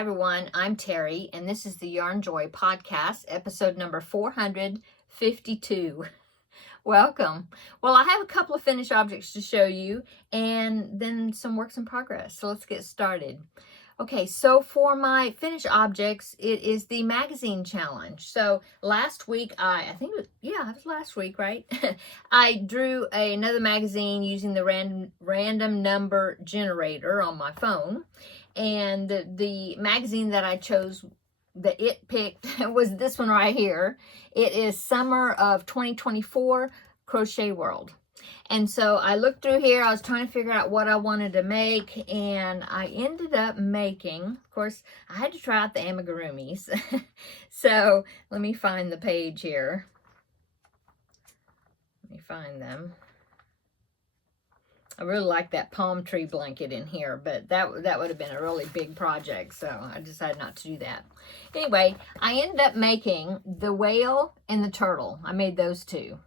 Hi everyone, I'm Terry, and this is the Yarn Joy podcast, episode number 452. Welcome. Well, I have a couple of finished objects to show you, and then some works in progress. So let's get started. Okay, so for my finished objects, it is the magazine challenge. So last week, I think it was last week, right? I drew another magazine using the random number generator on my phone. And the magazine that I chose, that it picked, was this one right here. It is Summer of 2024 Crochet World. And so I looked through here, I was trying to figure out what I wanted to make, and I ended up making, of course, I had to try out the amigurumis. So let me find the page here. Let me find them. I really like that palm tree blanket in here, but that would have been a really big project, so I decided not to do that. Anyway, I ended up making the whale and the turtle. I made those two.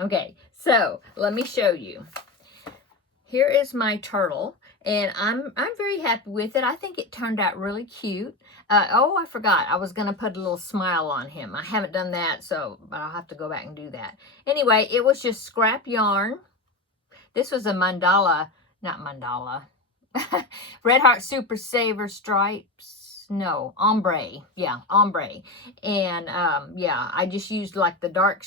Okay, so let me show you. Here is my turtle, and I'm very happy with it. I think it turned out really cute. Oh, I forgot. I was going to put a little smile on him. I haven't done that, but I'll have to go back and do that. Anyway, it was just scrap yarn. This was a not mandala, Red Heart Super Saver Stripes. No, ombre. Yeah, ombre. And yeah, I just used like the dark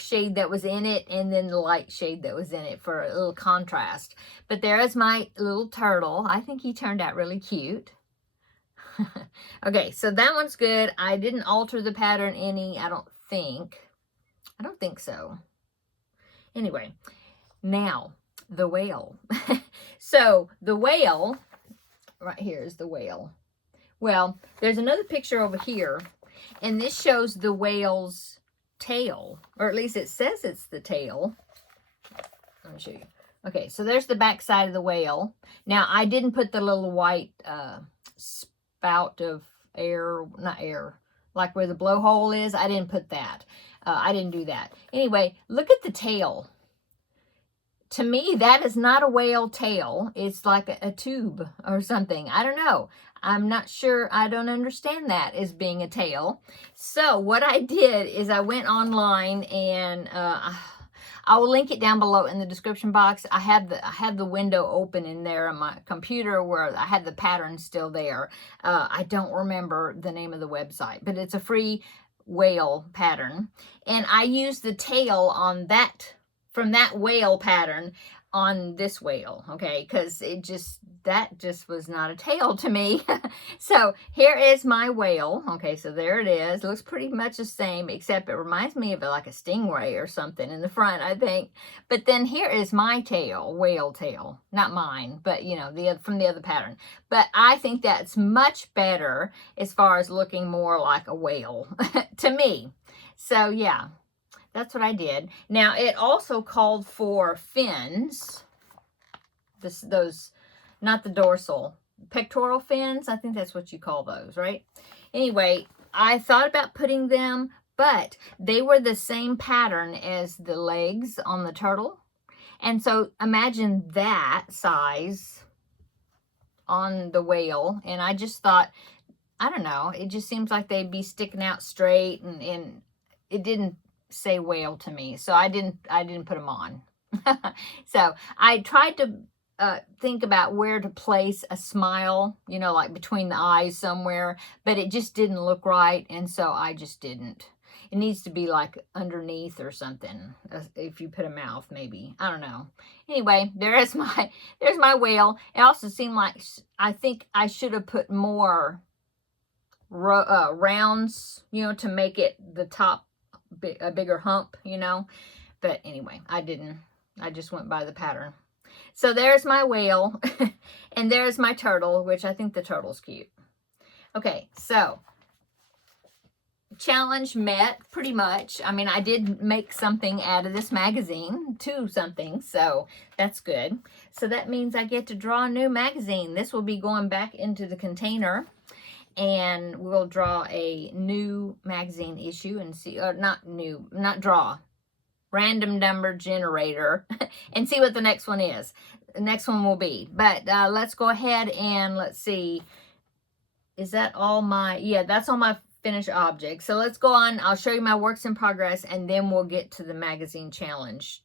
shade that was in it, and then the light shade that was in it for a little contrast. But there is my little turtle. I think he turned out really cute. Okay, so that one's good. I didn't alter the pattern any, I don't think so. Anyway, now the whale. So the whale, right here is the whale. Well, there's another picture over here, and this shows the whale's tail, or at least it says it's the tail. Let me show you. Okay, so there's the back side of the whale. Now, I didn't put the little white spout of air, not air, like where the blowhole is. I didn't put that. I didn't do that. Anyway, look at the tail. To me, that is not a whale tail. It's like a tube or something. I don't know. I'm not sure. I don't understand that as being a tail. So what I did is I went online, and I will link it down below in the description box. I have the window open in there on my computer where I had the pattern still there. I don't remember the name of the website, but it's a free whale pattern. And I used the tail on that, from that whale pattern on this whale, okay, because that just was not a tail to me. So here is my whale. Okay, so there it is. It looks pretty much the same, except it reminds me of like a stingray or something in the front, I think. But then here is my tail, whale tail, not mine, but you know, from the other pattern. But I think that's much better as far as looking more like a whale to me. So yeah, that's what I did. Now, it also called for fins. Those, not the dorsal, pectoral fins. I think that's what you call those, right? Anyway, I thought about putting them, but they were the same pattern as the legs on the turtle. And so imagine that size on the whale. And I just thought, I don't know, it just seems like they'd be sticking out straight, and it didn't say whale to me, so I didn't put them on. So I tried to think about where to place a smile, you know, like between the eyes somewhere, but it just didn't look right, and so I just didn't. It needs to be like underneath or something, if you put a mouth, maybe, I don't know. Anyway, there's my whale. It also seemed like I think I should have put more rounds, you know, to make it the top a bigger hump, you know. But anyway, I didn't. I just went by the pattern. So there's my whale, and there's my turtle, which I think the turtle's cute. Okay, so challenge met pretty much. I mean, I did make something out of this magazine, something, so that's good. So that means I get to draw a new magazine. This will be going back into the container, and we'll draw a new magazine issue and see, or not draw, random number generator, and see what the next one is. The next one will be. But let's go ahead and let's see. is that all my, yeah, that's all my finished objects. So let's go on. I'll show you my works in progress, and then we'll get to the magazine challenge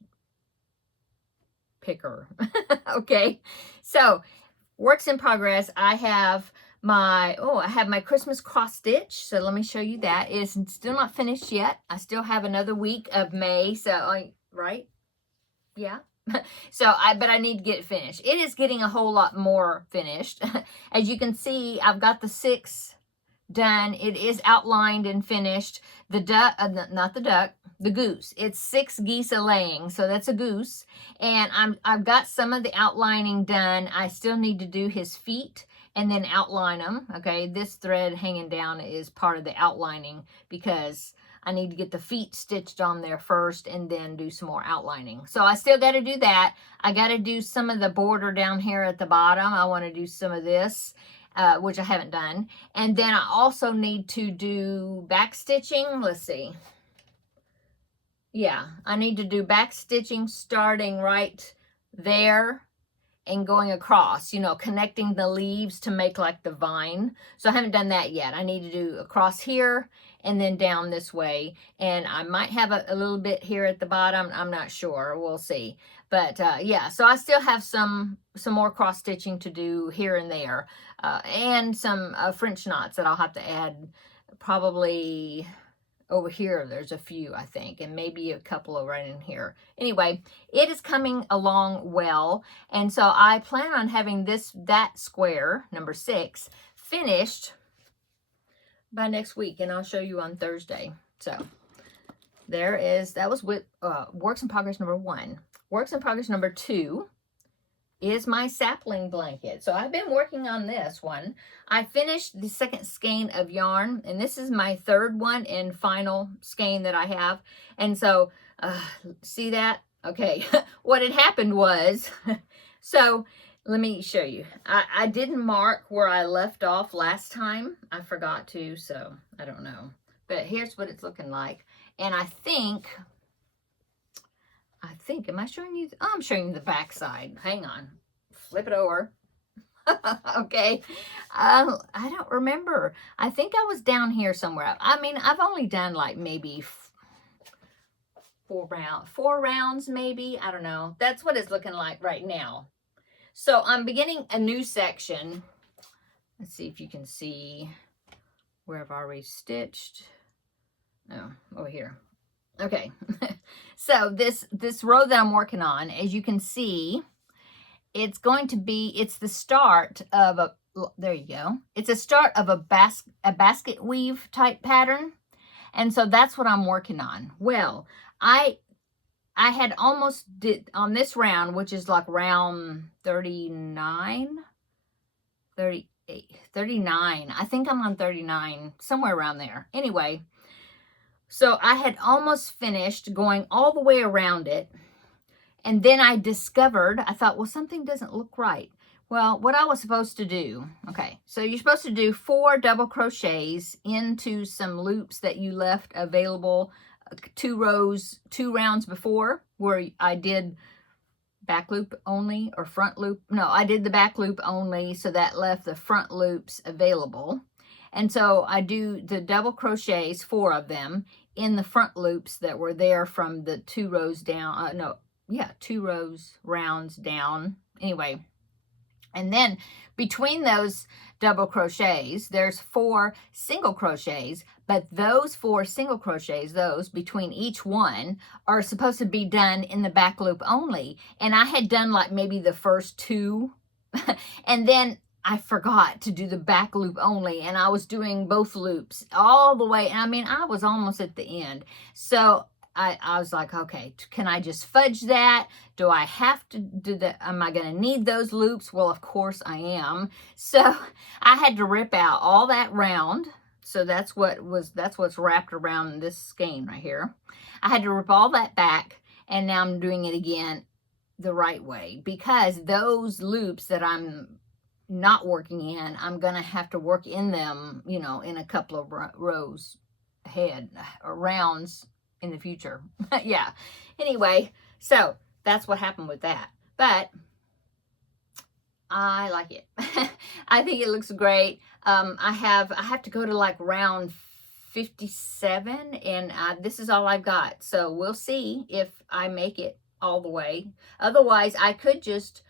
picker. Okay, so works in progress. I have my Christmas cross stitch. So let me show you that. It is still not finished yet. I still have another week of May. So right? Yeah. But I need to get it finished. It is getting a whole lot more finished. As you can see, I've got the 6 done. It is outlined and finished. The duck, not the duck, the goose. It's 6 geese a laying, so that's a goose. And I've got some of the outlining done. I still need to do his feet and then outline them. Okay, this thread hanging down is part of the outlining because I need to get the feet stitched on there first and then do some more outlining. So I still got to do that. I got to do some of the border down here at the bottom. I want to do some of this, which I haven't done. And then I also need to do back stitching. Let's see. Yeah, I need to do back stitching starting right there and going across, you know, connecting the leaves to make like the vine. So I haven't done that yet. I need to do across here and then down this way. And I might have a little bit here at the bottom. I'm not sure. We'll see. But yeah, so I still have some more cross stitching to do here and there. And some French knots that I'll have to add probably over here. There's a few, I think, and maybe a couple right in here. Anyway, it is coming along well. And so I plan on having that square, number 6, finished by next week. And I'll show you on Thursday. So that was with works in progress number 1. Works in progress number 2 is my sapling blanket. So I've been working on this one. I finished the second skein of yarn, and this is my 3rd one and final skein that I have. And so, see that? Okay, what had happened was, so let me show you. I didn't mark where I left off last time. I forgot to, so I don't know. But here's what it's looking like. And I think, am I showing you? Oh, I'm showing you the back side. Hang on. Flip it over. Okay. I don't remember. I think I was down here somewhere. I mean, I've only done like maybe 4 rounds maybe. I don't know. That's what it's looking like right now. So I'm beginning a new section. Let's see if you can see where I've already stitched. Oh, over here. Okay. So this row that I'm working on, as you can see, it's the start of there you go. It's a start of a basket weave type pattern. And so that's what I'm working on. Well, I had almost did on this round, which is like round 39. I think I'm on 39, somewhere around there. Anyway, so I had almost finished going all the way around it. And then I thought, well, something doesn't look right. Well, what I was supposed to do, okay, so you're supposed to do 4 double crochets into some loops that you left available 2 rounds before, where I did back loop only or front loop. No, I did the back loop only, so that left the front loops available. And so I do the double crochets, 4 of them, in the front loops that were there from the 2 rows down. 2 rounds down. Anyway, and then between those double crochets, there's 4 single crochets, but those 4 single crochets, those between each one, are supposed to be done in the back loop only. And I had done like maybe the first 2, and then I forgot to do the back loop only, and I was doing both loops all the way. And I mean, I was almost at the end. So I was like, okay, can I just fudge that? Do I have to do that? Am I going to need those loops? Well, of course I am. So I had to rip out all that round. So that's what's wrapped around this skein right here. I had to rip all that back, and now I'm doing it again the right way, because those loops that I'm not working in, I'm going to have to work in them, you know, in a couple of rows ahead, or rounds in the future. Yeah. Anyway, so that's what happened with that. But I like it. I think it looks great. I have to go to like round 57, and this is all I've got. So we'll see if I make it all the way. Otherwise, I could just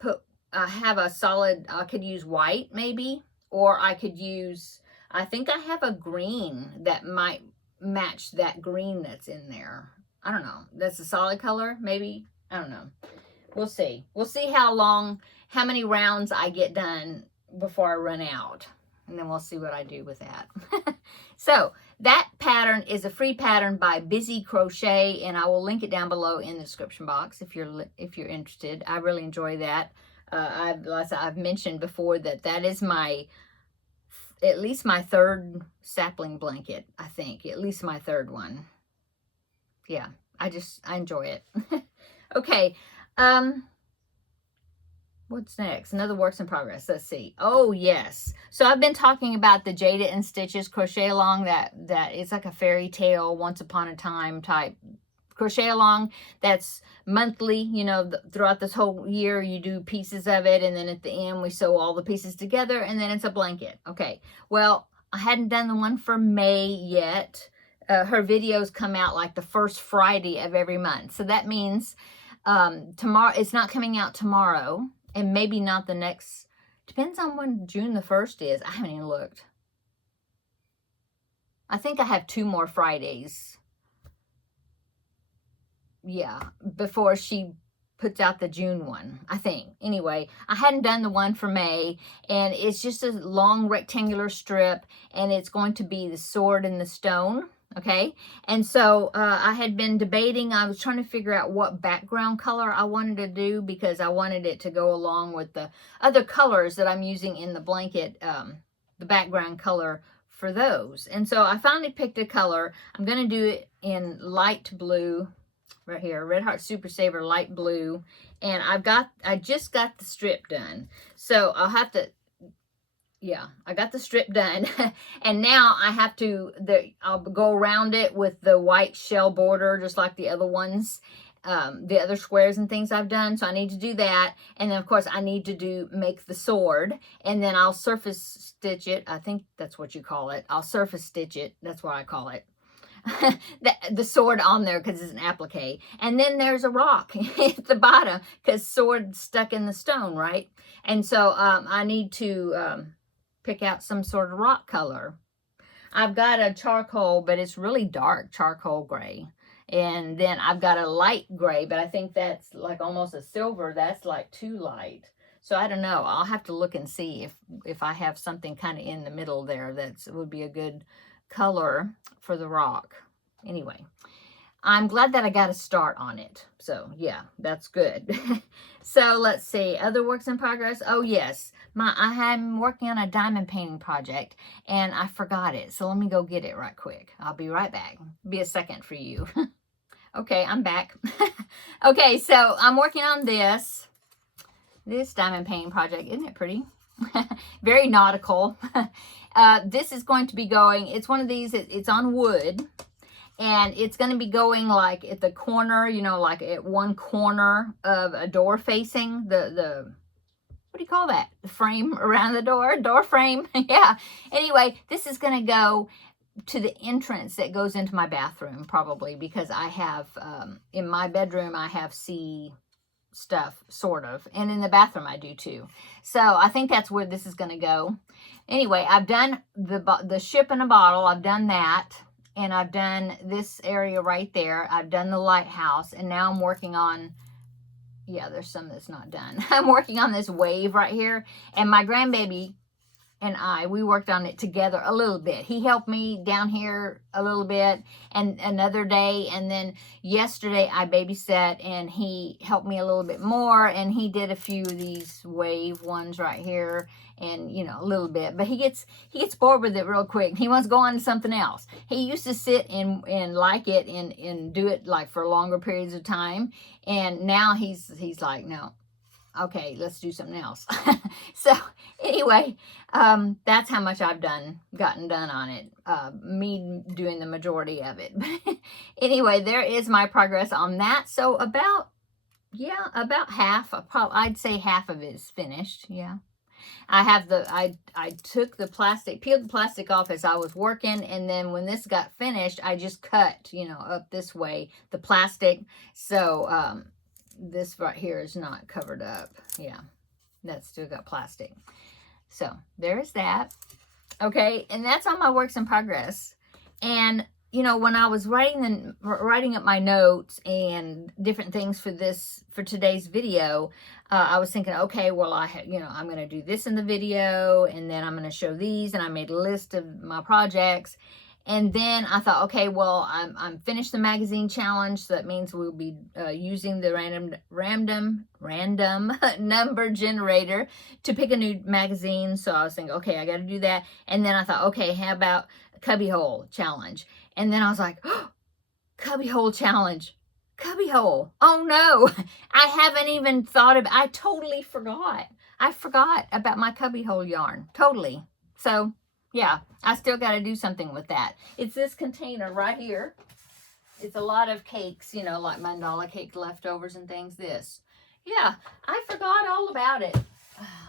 put, have a solid, I could use white maybe, or I could use, I think I have a green that might match that green that's in there. I don't know. That's a solid color, maybe. I don't know. We'll see. We'll see how many rounds I get done before I run out. And then we'll see what I do with that. So that pattern is a free pattern by Busy Crochet, and I will link it down below in the description box if you're interested. I really enjoy that. I've mentioned before that is at least my third sapling blanket, I think. At least my third one. Yeah, I enjoy it. Okay. What's next? Another works in progress. Let's see. Oh, yes. So I've been talking about the Jada and Stitches crochet along that it's like a fairy tale, once upon a time type crochet along. That's monthly, you know, throughout this whole year, you do pieces of it. And then at the end, we sew all the pieces together, and then it's a blanket. Okay. Well, I hadn't done the one for May yet. Her videos come out like the first Friday of every month. So that means tomorrow, it's not coming out tomorrow, and maybe not the next, depends on when June the 1st is. I haven't even looked. I think I have 2 more Fridays. Yeah, before she puts out the June one, I think. Anyway, I hadn't done the one for May, and it's just a long rectangular strip, and it's going to be the sword and the stone. Okay, and so I had been debating. I was trying to figure out what background color I wanted to do, because I wanted it to go along with the other colors that I'm using in the blanket, the background color for those. And so I finally picked a color. I'm going to do it in light blue right here, Red Heart Super Saver light blue. And I just got the strip done. So I'll have to, yeah, I got the strip done. And now I have to, I'll go around it with the white shell border, just like the other ones, the other squares and things I've done. So I need to do that. And then of course I need to make the sword, and then I'll surface stitch it. I think that's what you call it. I'll surface stitch it. That's what I call it. the sword on there, because it's an applique. And then there's a rock at the bottom, because sword stuck in the stone, right? And so I need to pick out some sort of rock color. I've got a charcoal, but it's really dark charcoal gray. And then I've got a light gray, but I think that's like almost a silver. That's like too light. So I don't know. I'll have to look and see if I have something kind of in the middle there would be a good color for the rock. Anyway, I'm glad that I got a start on it. So yeah, that's good. So let's see, other works in progress. Oh yes, I'm working on a diamond painting project, and I forgot it. So let me go get it right quick. I'll be right back. Be a second for you. Okay, I'm back. Okay, so I'm working on this diamond painting project. Isn't it pretty? Very nautical. This is going to be going, it's one of these, it's on wood, and it's going to be going like at the corner, you know, like at one corner of a door facing the what do you call that? The frame around the door frame. Yeah. Anyway, this is going to go to the entrance that goes into my bathroom, probably, because I have, in my bedroom, I have sea stuff, sort of, and in the bathroom I do too. So I think that's where this is going to go. Anyway, I've done the ship in a bottle. I've done that, and I've done this area right there. I've done the lighthouse, and now I'm working on, yeah, there's some that's not done. I'm working on this wave right here, and my grandbaby and we worked on it together a little bit. He helped me down here a little bit, and another day, and then yesterday I babysat, and he helped me a little bit more, and he did a few of these wave ones right here, and you know, a little bit, but he gets bored with it real quick. He wants to go on to something else. He used to sit and like it and do it like for longer periods of time, and now he's like, no, okay, let's do something else. So anyway, that's how much I've gotten done on it. Me doing the majority of it. Anyway, there is my progress on that. So about half, I'd say half of it is finished. Yeah. I took the plastic, peeled the plastic off as I was working, and then when this got finished, I just cut, you know, up this way, the plastic. So, this right here is not covered up. Yeah, that's still got plastic. So, there's that. Okay, and that's all my works in progress. And you know, when I was writing up my notes and different things for today's video, I was thinking, okay, well, I'm going to do this in the video, and then I'm going to show these, and I made a list of my projects. And then I thought, okay, well, I'm finished the magazine challenge, so that means we'll be using the random number generator to pick a new magazine. So I was thinking, okay, I got to do that. And then I thought, okay, how about Cubbyhole challenge? And then I was like, oh, Cubbyhole challenge, Cubbyhole. Oh no, I haven't even thought of. I totally forgot. I forgot about my Cubbyhole yarn, totally. So yeah, I still got to do something with that. It's this container right here. It's a lot of cakes, you know, like mandala cake leftovers and things. This, yeah, I forgot all about it,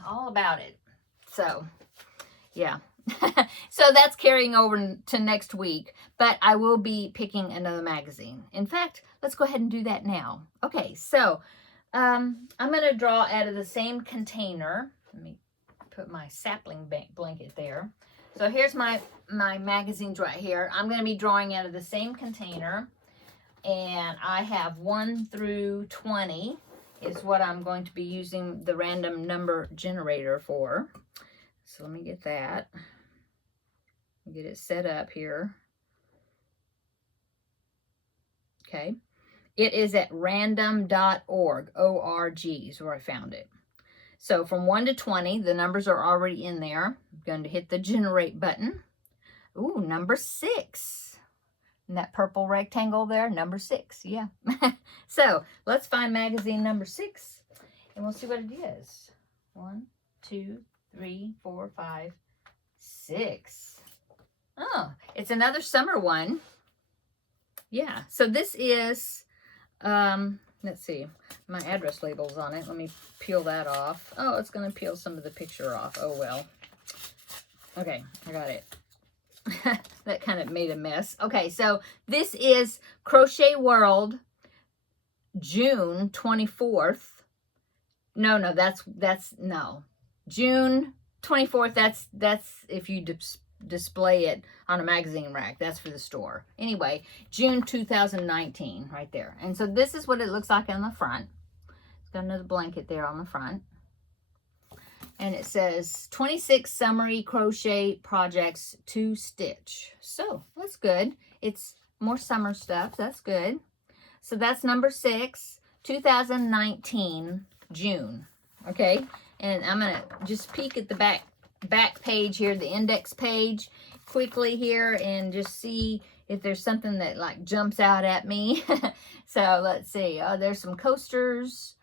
all about it. So yeah. So that's carrying over to next week, but I will be picking another magazine. In fact, let's go ahead and do that now. Okay, so I'm going to draw out of the same container. Let me put my sapling blanket there. So here's my magazines right here. I'm going to be drawing out of the same container, and I have 1 through 20 is what I'm going to be using the random number generator for. So let me get that. Get it set up here. Okay. It is at random.org. O-R-G is where I found it. So from 1 to 20, the numbers are already in there. I'm going to hit the generate button. Ooh, number 6. And that purple rectangle there, number 6. Yeah. So let's find magazine number 6, and we'll see what it is. 1, 2, 3, 4, 5, 6. Oh, it's another summer one. Yeah, so this is, let's see, my address label's on it. Let me peel that off. Oh, it's going to peel some of the picture off. Oh, well. Okay, I got it. That kind of made a mess. Okay, so this is Crochet World, June 24th. No, no. June 24th, that's if you display it on a magazine rack. That's for the store. Anyway, June 2019 right there. And so this is what it looks like on the front. It's got another blanket there on the front. And it says 26 summary crochet projects to stitch. So that's good. It's more summer stuff. That's good. So that's number 6, 2019, June. Okay. And I'm going to just peek at the back page here, the index page, quickly here, and just see if there's something that like jumps out at me. So let's see. There's some coasters.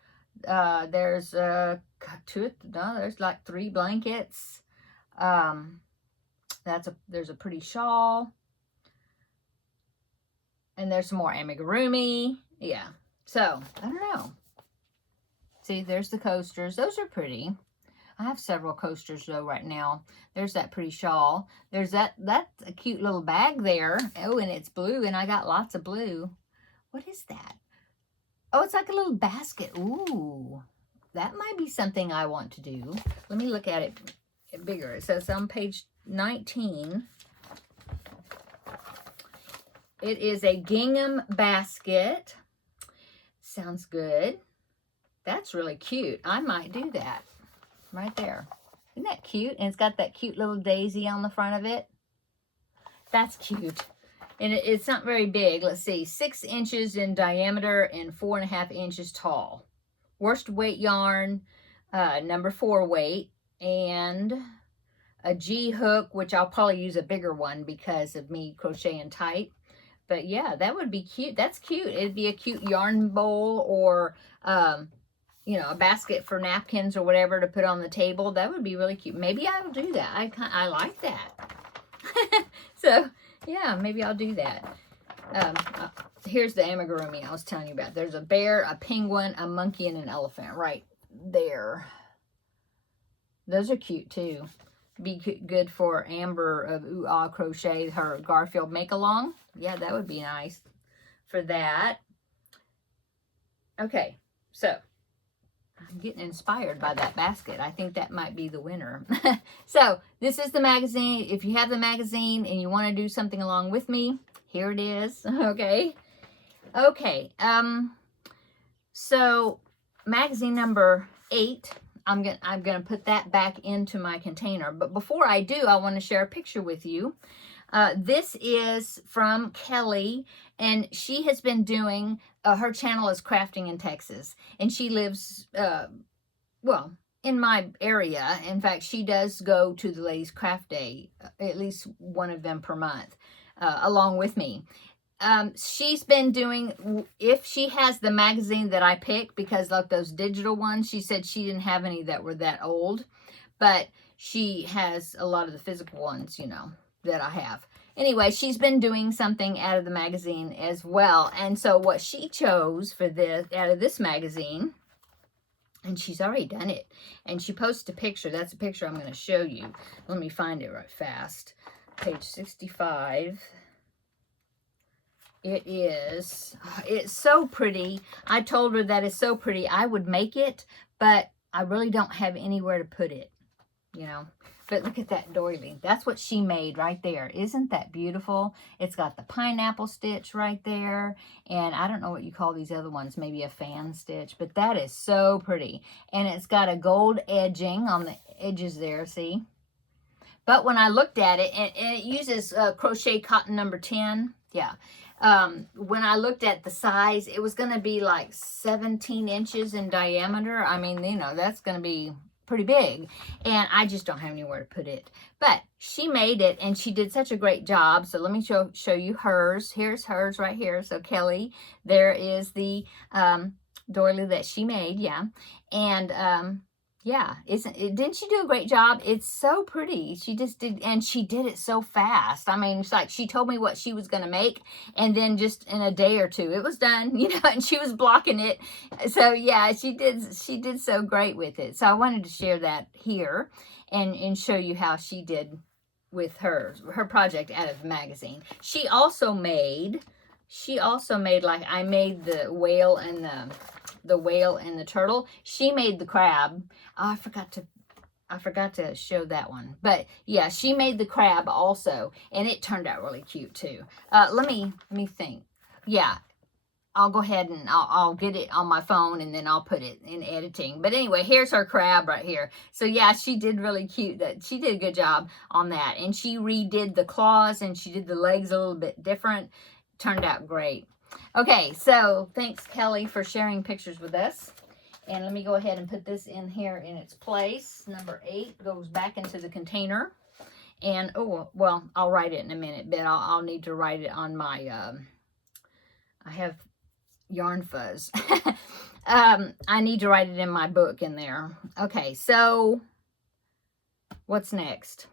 There's there's like 3 blankets. There's a pretty shawl, and there's some more amigurumi. Yeah. So I don't know. See, there's the coasters. Those are pretty. I have several coasters though right now. There's that pretty shawl. There's that's a cute little bag there. Oh, and it's blue, and I got lots of blue. What is that? Oh, it's like a little basket. Ooh, that might be something I want to do. Let me look at it bigger. It says on page 19. It is a gingham basket. Sounds good. That's really cute. I might do that. Right there. Isn't that cute? And it's got that cute little daisy on the front of it. That's cute. And it's not very big. Let's see. 6 inches in diameter and 4.5 inches tall. Worst weight yarn, number 4 weight. And a G hook, which I'll probably use a bigger one because of me crocheting tight. But yeah, that would be cute. That's cute. It'd be a cute yarn bowl, or you know, a basket for napkins or whatever to put on the table. That would be really cute. Maybe I'll do that. I like that. So, yeah, maybe I'll do that. Here's the amigurumi I was telling you about. There's a bear, a penguin, a monkey, and an elephant right there. Those are cute too. Be good for Amber of Ooh Ah Crochet, her Garfield make-along. Yeah, that would be nice for that. Okay, so I'm getting inspired by that basket. I think that might be the winner. So this is the magazine. If you have the magazine and you want to do something along with me, here it is. Okay. Okay. So magazine number 8. I'm gonna put that back into my container. But before I do, I want to share a picture with you. This is from Kelly, and she has been doing, her channel is Crafting in Texas, and she lives, well, in my area. In fact, she does go to the Ladies Craft Day, at least one of them per month, along with me. She's been doing, if she has the magazine that I pick, because like those digital ones, she said she didn't have any that were that old, but she has a lot of the physical ones, you know, that I have. Anyway, she's been doing something out of the magazine as well. And so what she chose for this, out of this magazine, and she's already done it, and she posted a picture. That's a picture I'm going to show you. Let me find it right fast. Page 65. It is, it's so pretty. I told her that it's so pretty. I would make it, but I really don't have anywhere to put it, you know. But look at that doily. That's what she made right there. Isn't that beautiful? It's got the pineapple stitch right there. And I don't know what you call these other ones. Maybe a fan stitch. But that is so pretty. And it's got a gold edging on the edges there, see? But when I looked at it, and it uses crochet cotton number 10. Yeah. When I looked at the size, it was going to be like 17 inches in diameter. I mean, you know, that's going to be pretty big, and I just don't have anywhere to put it. But she made it, and she did such a great job. So let me show you hers. Here's hers right here. So Kelly, there is the doily that she made. Yeah. And yeah, didn't she do a great job? It's so pretty. She just did, and she did it so fast. I mean, it's like she told me what she was going to make, and then just in a day or two, it was done, you know, and she was blocking it. So yeah, she did so great with it. So I wanted to share that here and show you how she did with her project out of the magazine. She also made, like I made the whale and the whale and the turtle. She made the crab. Oh, I forgot to show that one. But yeah, she made the crab also, and it turned out really cute too. Let me think. Yeah, I'll go ahead and I'll get it on my phone, and then I'll put it in editing. But anyway, here's her crab right here. So yeah, she did really cute. She did a good job on that, and she redid the claws, and she did the legs a little bit different. Turned out great. Okay, so thanks, Kelly, for sharing pictures with us. And let me go ahead and put this in here in its place. Number 8 goes back into the container. And, oh, well, I'll write it in a minute, but I'll need to write it on my, I have yarn fuzz. I need to write it in my book in there. Okay, so what's next?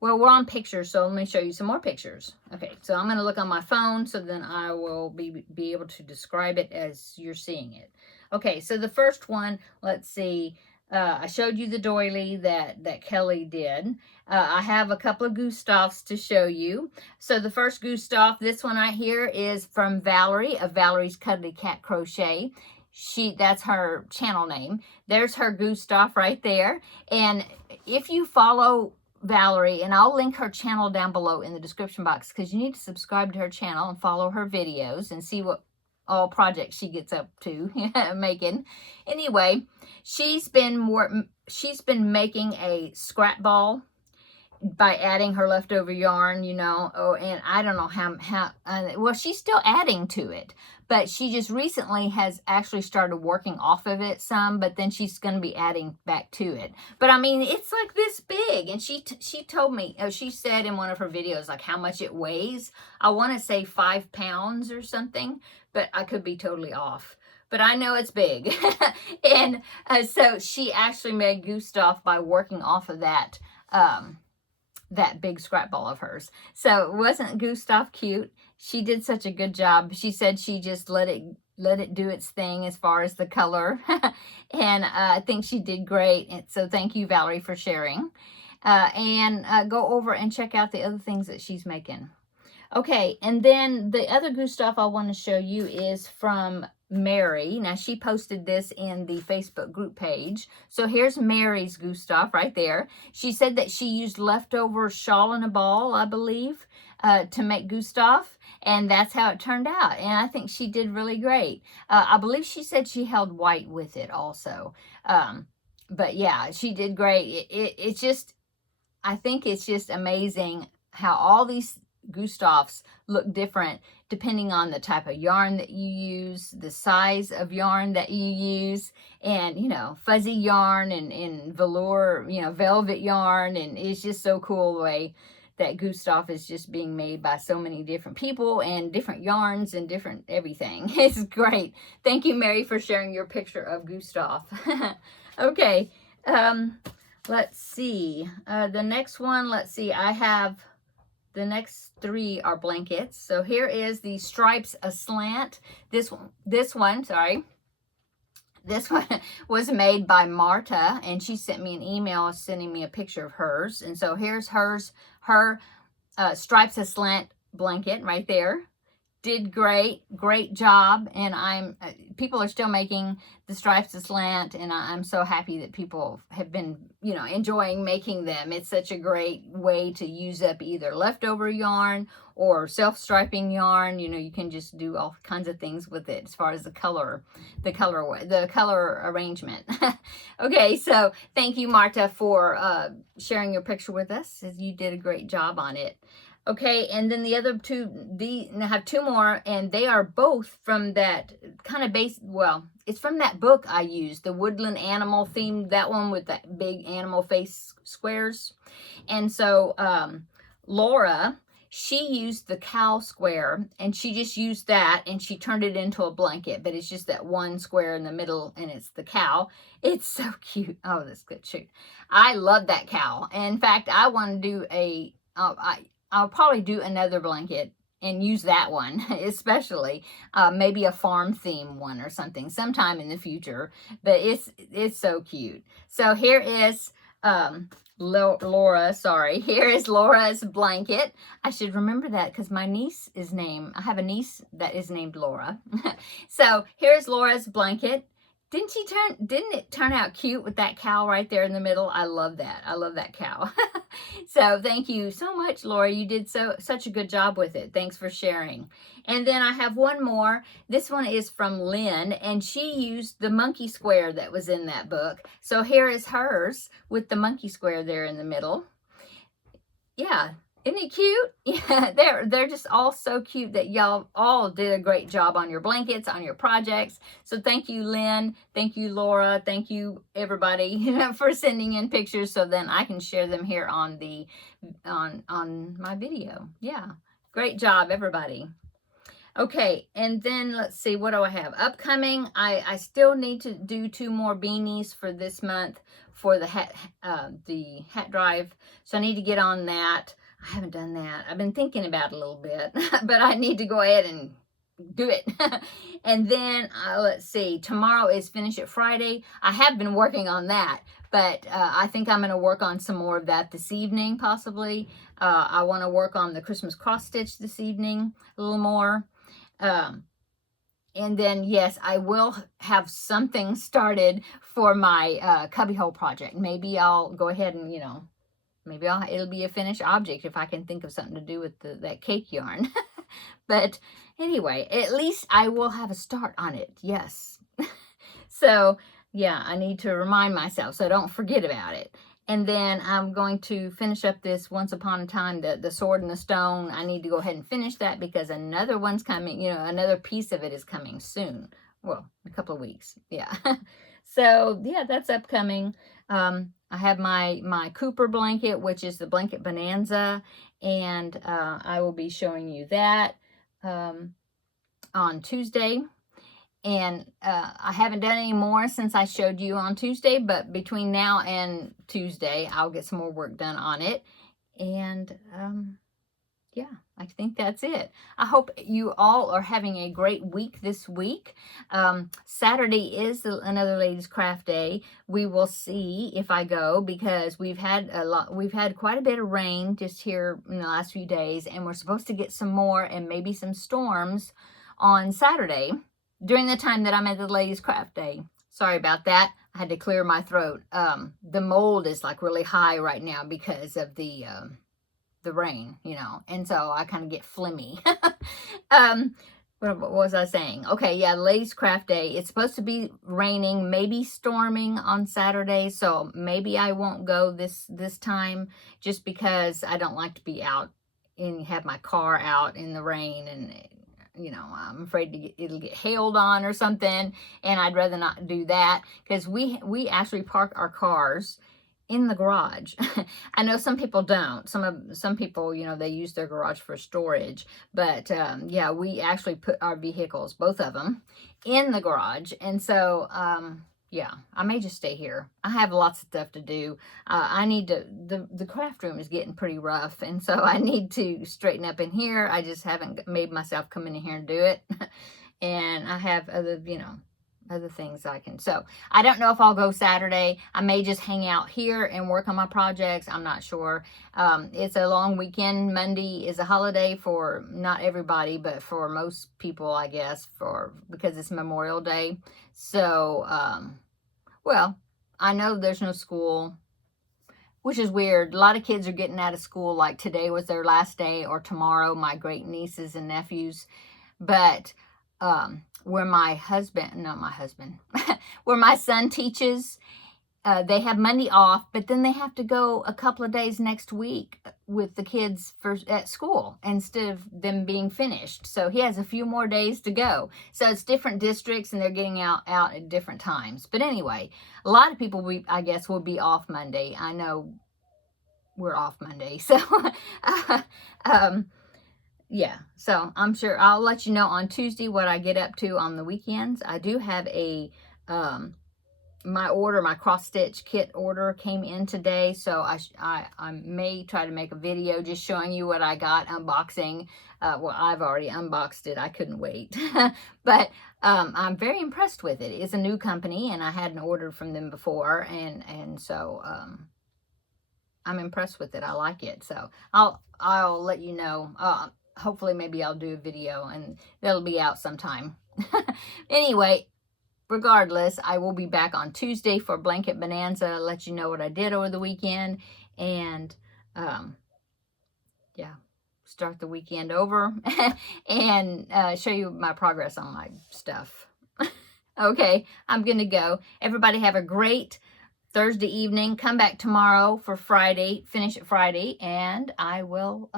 Well, we're on pictures, so let me show you some more pictures. Okay, so I'm going to look on my phone, so then I will be able to describe it as you're seeing it. Okay, so the first one, let's see. I showed you the doily that Kelly did. I have a couple of Gustavs to show you. So the first Gustav, this one right here, is from Valerie of Valerie's Cuddly Cat Crochet. That's her channel name. There's her Gustav right there. And if you follow Valerie, and I'll link her channel down below in the description box, because you need to subscribe to her channel and follow her videos and see what all projects she gets up to making. Anyway, she's been making a scrap ball by adding her leftover yarn, you know. Oh, and I don't know how well, she's still adding to it, but she just recently has actually started working off of it some, but then she's going to be adding back to it. But I mean, it's like this big, and she told me, she said in one of her videos, like how much it weighs. I want to say 5 pounds or something, but I could be totally off. But I know it's big. And so she actually made Gustav by working off of that, that big scrap ball of hers. So wasn't Gustav cute? She did such a good job. She said she just let it, let it do its thing as far as the color. And I think she did great. And so thank you, Valerie, for sharing. Go over and check out the other things that she's making. Okay, and then the other Gustav I want to show you is from Mary. Now, she posted this in the Facebook group page. So here's Mary's Gustav right there. She said that she used leftover shawl and a ball, I believe, to make Gustav, and that's how it turned out. And I think she did really great. I believe she said she held white with it also. But yeah, she did great. It's just, I think it's just amazing how all these Gustavs look different depending on the type of yarn that you use, the size of yarn that you use, and, you know, fuzzy yarn and velour, you know, velvet yarn. And it's just so cool the way that Gustav is just being made by so many different people and different yarns and different everything. It's great. Thank you, Mary, for sharing your picture of Gustav. Okay. Let's see. The next one, let's see. I have the next three are blankets. So here is the Stripes Aslant. This one was made by Marta, and she sent me an email sending me a picture of hers. And so here's her Stripes Aslant blanket right there. Did great job. And people are still making the Stripes Aslant, and I'm so happy that people have been, you know, enjoying making them. It's such a great way to use up either leftover yarn or self-striping yarn. You know, you can just do all kinds of things with it as far as the color arrangement. Okay, so thank you, Marta, for sharing your picture with us. You did a great job on it. Okay, and then the other two, I have two more, and they are both from that kind of it's from that book I used, the woodland animal theme, that one with that big animal face squares. And so Laura, she used the cow square, and she just used that, and she turned it into a blanket, but it's just that one square in the middle, and it's the cow. It's so cute. Oh, that's good. Shoot. I love that cow. And in fact, I want to do I'll probably do another blanket and use that one, especially maybe a farm theme one or something sometime in the future. But it's so cute. So here is Laura. Sorry, here is Laura's blanket. I should remember that because my niece is named. I have a niece that is named Laura. So here's Laura's blanket. Didn't it turn out cute with that cow right there in the middle? I love that. I love that cow. So thank you so much, Laura. You did such a good job with it. Thanks for sharing. And then I have one more. This one is from Lynn, and she used the monkey square that was in that book. So here is hers with the monkey square there in the middle. Yeah. Isn't it cute? Yeah, they're just all so cute that y'all all did a great job on your blankets, on your projects. So thank you, Lynn. Thank you, Laura. Thank you, everybody, for sending in pictures so then I can share them here on my video. Yeah, great job, everybody. Okay, and then let's see, what do I have? Upcoming, I still need to do 2 more beanies for this month for the hat drive. So I need to get on that. I haven't done that. I've been thinking about it a little bit, but I need to go ahead and do it. And then let's see, tomorrow is Finish It Friday. I have been working on that, but I think I'm going to work on some more of that this evening, possibly. I want to work on the Christmas cross stitch this evening a little more. And then, yes, I will have something started for my Cubbyhole project. Maybe I'll go ahead and, you know, maybe it'll be a finished object if I can think of something to do with that cake yarn. But anyway, at least I will have a start on it. Yes. So, yeah, I need to remind myself so I don't forget about it. And then I'm going to finish up this Once Upon a Time, the Sword and the Stone. I need to go ahead and finish that because another one's coming, you know, another piece of it is coming soon. Well, a couple of weeks. Yeah. So, yeah, that's upcoming. I have my Cooper blanket, which is the Blanket Bonanza, and I will be showing you that on Tuesday. And I haven't done any more since I showed you on Tuesday, but between now and Tuesday, I'll get some more work done on it. And yeah, I think that's it. I hope you all are having a great week this week. Saturday is another Ladies Craft Day. We will see if I go, because we've had quite a bit of rain just here in the last few days, and we're supposed to get some more and maybe some storms on Saturday during the time that I'm at the Ladies Craft Day. Sorry about that. I had to clear my throat. The mold is like really high right now because of the rain, you know, and so I kind of get phlegmy. What was I saying? Okay, yeah, Ladies Craft Day. It's supposed to be raining, maybe storming on Saturday, so maybe I won't go this time, just because I don't like to be out and have my car out in the rain, and you know, I'm afraid it'll get hailed on or something, and I'd rather not do that, because we actually park our cars in the garage. I know some people don't. Some people, you know, they use their garage for storage, but yeah, we actually put our vehicles, both of them, in the garage. And so yeah, I may just stay here. I have lots of stuff to do. I need to, the craft room is getting pretty rough, and so I need to straighten up in here. I just haven't made myself come in here and do it. And I have other, you know, other things I can. So I don't know if I'll go Saturday. I may just hang out here and work on my projects. I'm not sure. It's a long weekend. Monday is a holiday for not everybody, but for most people, I guess, because it's Memorial Day. So, well, I know there's no school, which is weird. A lot of kids are getting out of school, like today was their last day, or tomorrow, my great nieces and nephews. But where my where my son teaches, they have Monday off, but then they have to go a couple of days next week with the kids at school instead of them being finished. So he has a few more days to go. So it's different districts, and they're getting out at different times. But anyway, a lot of people, I guess, will be off Monday. I know we're off Monday. So yeah, so I'm sure I'll let you know on Tuesday what I get up to on the weekends. I do have a, my cross-stitch kit order came in today, so I may try to make a video just showing you what I got, unboxing. Well, I've already unboxed it. I couldn't wait. But I'm very impressed with it. It's a new company, and I hadn't ordered from them before, and so I'm impressed with it. I like it. So I'll let you know. Hopefully maybe I'll do a video, and that'll be out sometime. Anyway, regardless, I will be back on Tuesday for Blanket Bonanza, let you know what I did over the weekend, and yeah, start the weekend over and show you my progress on my stuff. Okay, I'm gonna go. Everybody have a great Thursday evening. Come back tomorrow for Friday, finish it Friday, and I will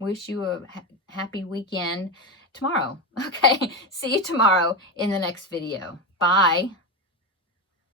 wish you a happy weekend tomorrow. Okay, see you tomorrow in the next video. Bye.